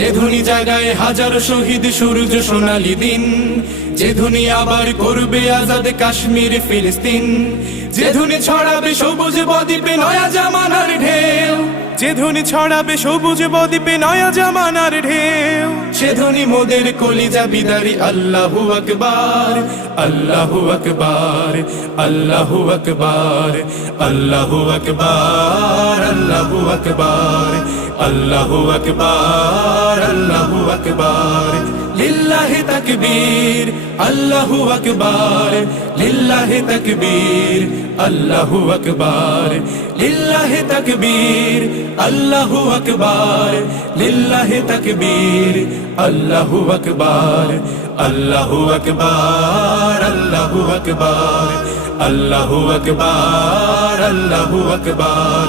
যে ধনী জায়গায় হাজার শহীদ, সূর্য সোনালি দিন। যে ধনী আবার করবে আজাদ কাশ্মীর, ফিলিস্তিন। যে ধনী ছড়াবে সবুজ বদ্বীপে নয়া জামানার ঢেউ। যে ধ্বনি ছড়াবে সবুজ বদ্বীপে নয়া জামানার ঢেউ। সে ধনী মোদের কলিজা বিদারি, আল্লাহু আকবার আল্লাহু আকবার আল্লাহু আকবার আল্লাহু আকবার আল্লাহু আকবার। আল্লাহু আকবার আল্লাহু আকবার লিল্লাহি তাকবীর আল্লাহু আকবার লিল্লাহি তাকবীর আল্লাহু আকবার লিল্লাহি তাকবীর আল্লাহু আকবার লিল্লাহি তাকবীর আল্লাহু আকবার আল্লাহু আকবার আল্লাহু আকবার আল্লাহু আকবার আল্লাহু আকবার